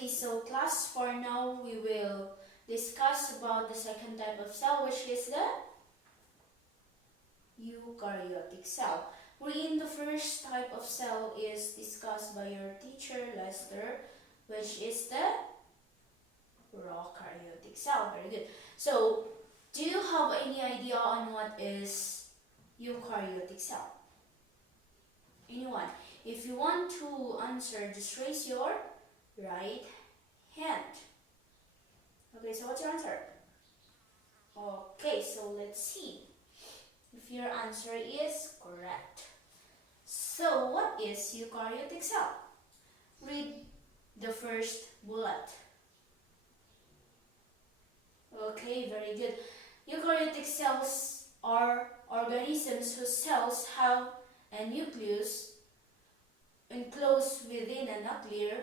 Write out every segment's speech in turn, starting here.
Okay, so class, for now we will discuss about the second type of cell, which is the eukaryotic cell. Wherein the first type of cell is discussed by your teacher Lester, which is the prokaryotic cell. Very good. So, do you have any idea on what is eukaryotic cell? Anyone? If you want to answer, just raise your right hand. Okay, so what's your answer? Okay, so let's see if your answer is correct. So, what is eukaryotic cell? Read the first bullet. Okay, very good. Eukaryotic cells are organisms whose cells have a nucleus enclosed within a nuclear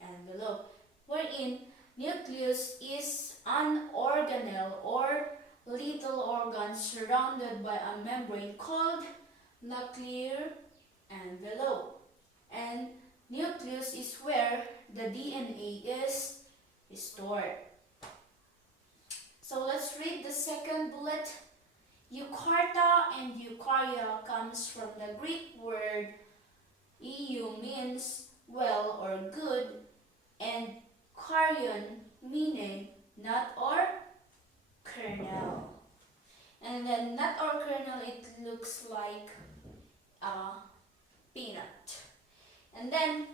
envelope, wherein nucleus is an organelle or little organ surrounded by a membrane called nuclear envelope. And nucleus is where the DNA is stored. So let's read the second bullet. Eukarta and eukarya comes from the Greek word EU means well or good, and karyon meaning nut or kernel. And then nut or kernel, it looks like a peanut. And then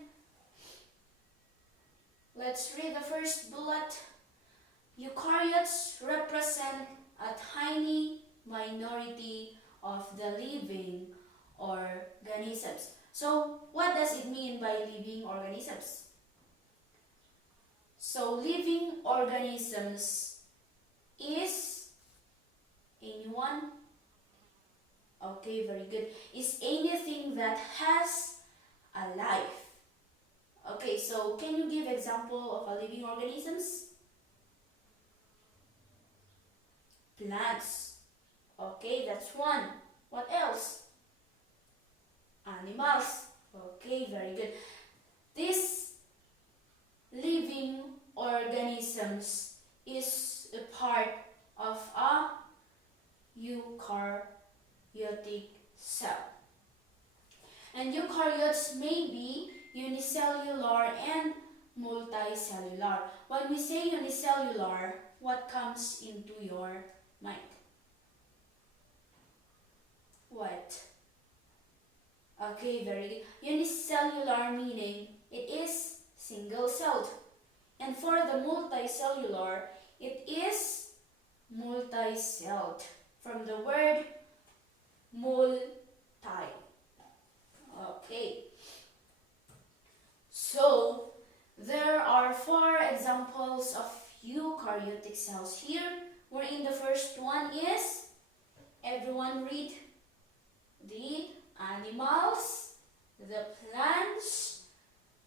let's read the first bullet. Eukaryotes represent a tiny minority of the living organisms. So, what does it mean by living organisms? So, living organisms is anyone? Okay, very good. Is anything that has a life. Okay, so can you give example of a living organisms? Plants. Okay, that's one. What else? Animals. Okay, very good. These living organisms is a part of a eukaryotic cell. And eukaryotes may be unicellular and multicellular. When we say unicellular, what comes into your mind? What? Okay, very good. Unicellular meaning it is single-celled. And for the multicellular, it is multi-celled. From the word multi. Okay. So, there are 4 examples of eukaryotic cells here, wherein the first one is, everyone read, the animals, the plants,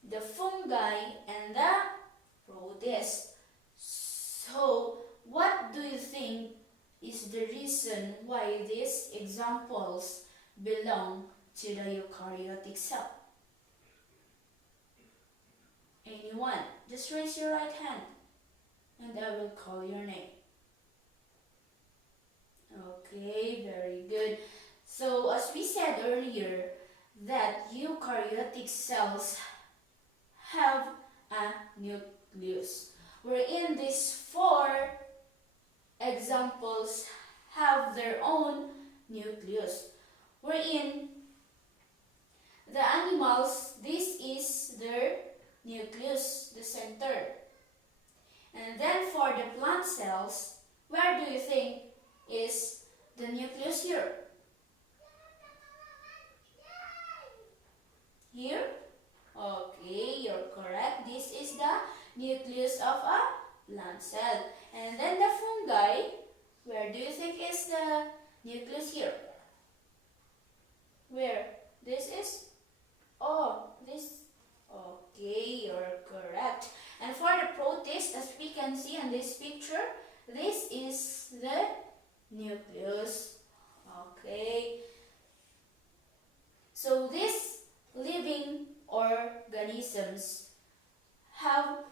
the fungi, and the protists. So, what do you think is the reason why these examples belong to the eukaryotic cell? Anyone? Just raise your right hand and I will call your name. Okay, very good. So, as we said earlier, that eukaryotic cells have a nucleus, wherein these 4 examples have their own nucleus, wherein the animals, this is their nucleus, the center. And then for the plant cells, where do you think is the nucleus here? Here? Okay, you're correct. This is the nucleus of a plant cell. And then the fungi, where do you think is the nucleus here? Where? This is? Oh, this. Okay, you're correct. And for the protists, as we can see in this picture, this is the nucleus. Okay. So these living organisms have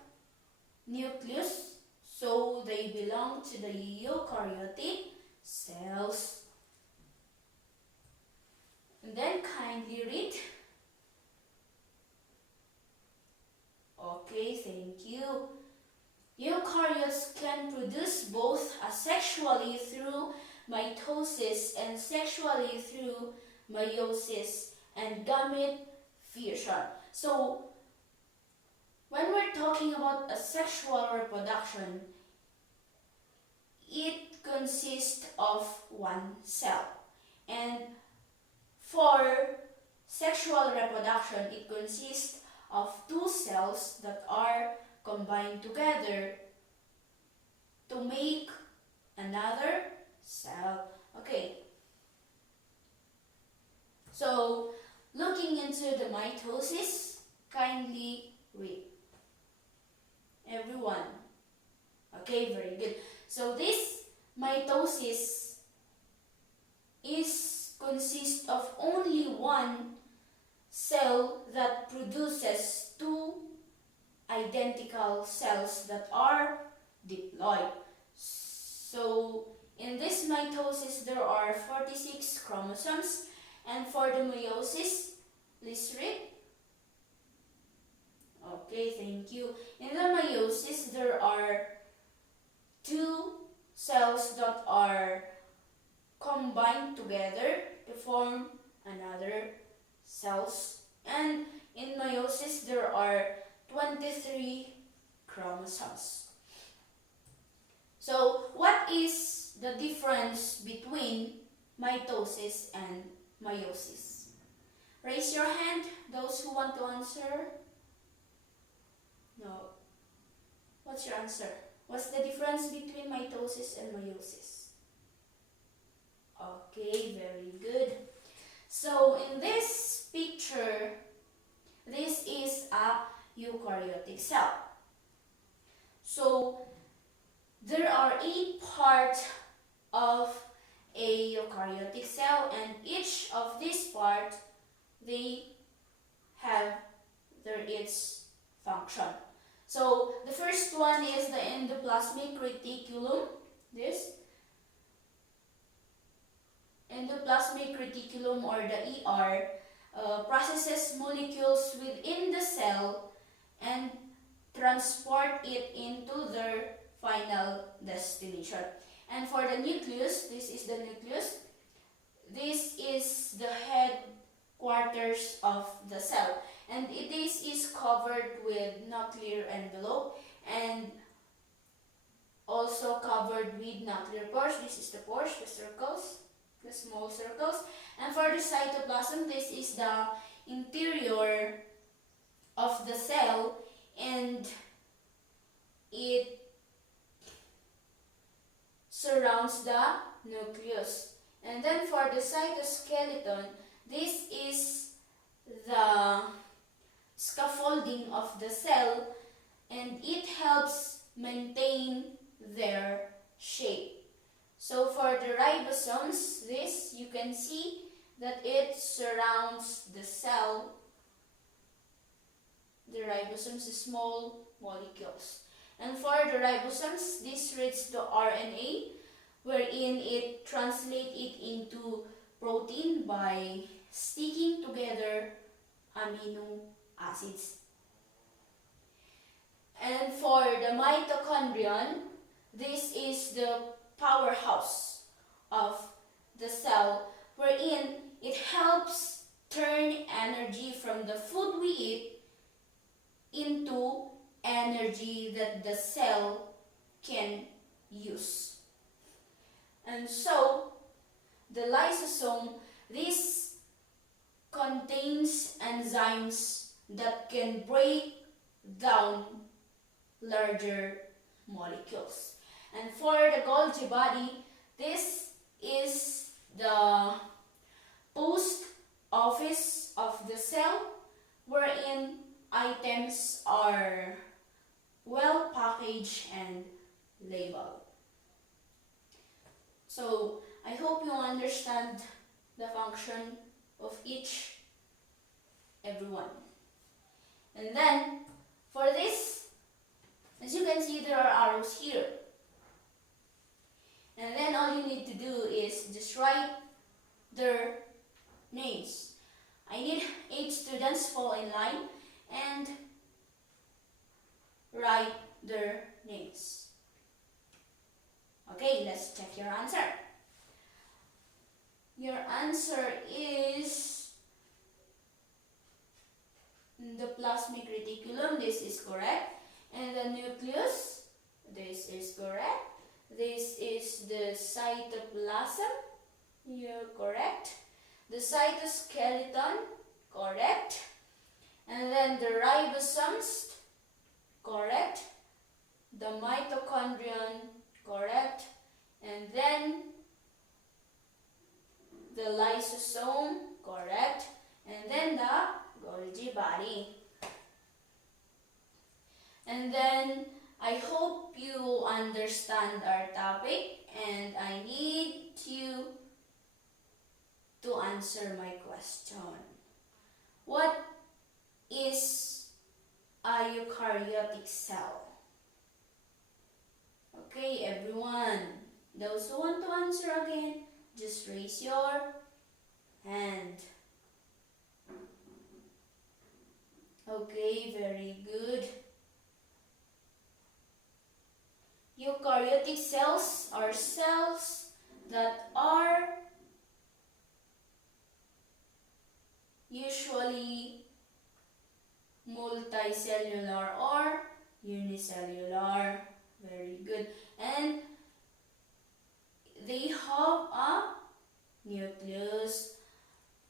they belong to the eukaryotic cells. And then kindly read. Okay, thank you. Eukaryotes can produce both asexually through mitosis and sexually through meiosis and gamete fission. So, when we're talking about asexual reproduction, it consists of one cell. And for sexual reproduction, it consists of two cells that are combined together to make another cell. Okay. So, looking into the mitosis, kindly read. Everyone. Okay, very good. So, this mitosis consists of only one cell that produces two identical cells that are diploid. So, in this mitosis, there are 46 chromosomes. And for the meiosis, please read. Okay, thank you. In the meiosis, there are two cells that are combined together to form another cells. And in meiosis, there are 23 chromosomes. So, what is the difference between mitosis and meiosis? Raise your hand, those who want to answer. No. What's your answer? What's the difference between mitosis and meiosis? Okay, very good. So, in this picture, this is a eukaryotic cell. So, there are 8 parts of a eukaryotic cell, and each of these parts, they have its function. So, the first one is the endoplasmic reticulum. This endoplasmic reticulum, or the ER, processes molecules within the cell and transport it into their final destination. And for the nucleus, this is the nucleus. This is the headquarters of the cell. And this is covered with nuclear envelope and also covered with nuclear pores. This is the pores, the circles, the small circles. And for the cytoplasm, this is the interior of the cell, and it surrounds the nucleus. And then for the cytoskeleton, this is the scaffolding of the cell, and it helps maintain their shape. So for the ribosomes, this you can see that it surrounds the cell. The ribosomes, the small molecules. And for the ribosomes, this reads the RNA, wherein it translates it into protein by sticking together amino acids. And for the mitochondrion, this is the powerhouse of the cell, wherein it helps turn energy from the food we eat into energy that the cell can use. And so, the lysosome, this contains enzymes that can break down larger molecules. And for the Golgi body, this is the post office of the cell, wherein items are well packaged and labeled. So, I hope you understand the function of everyone. And then, for this, as you can see, there are arrows here. And then all you need to do is just write their names. I need 8 students fall in line and write their names. Okay, let's check your answer. Your answer is the plasmic reticulum. This is correct. And the nucleus. This is correct. This is the cytoplasm. You're correct. The cytoskeleton. Correct. And then the ribosomes. Correct. The mitochondrion. Correct. And then the lysosome. Correct. And then the Golgi body. And then I hope you understand our topic, and I need you to answer my question. What is a eukaryotic cell? Okay, everyone. Those who want to answer again, just raise your hand. Okay, very good. Eukaryotic cells are cells that are usually multicellular or unicellular. Very good. And they have a nucleus.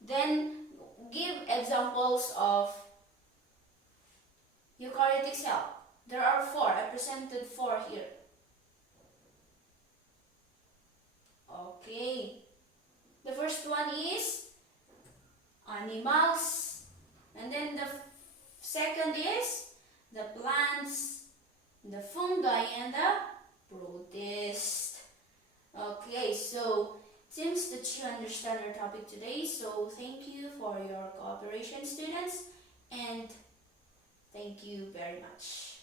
Then give examples of eukaryotic cell. There are 4. I presented 4 here. Okay. The first one is animals. And then the second is the plants, the fungi, and the protists. Okay, so it seems that you understand our topic today. So thank you for your cooperation, students. And thank you very much.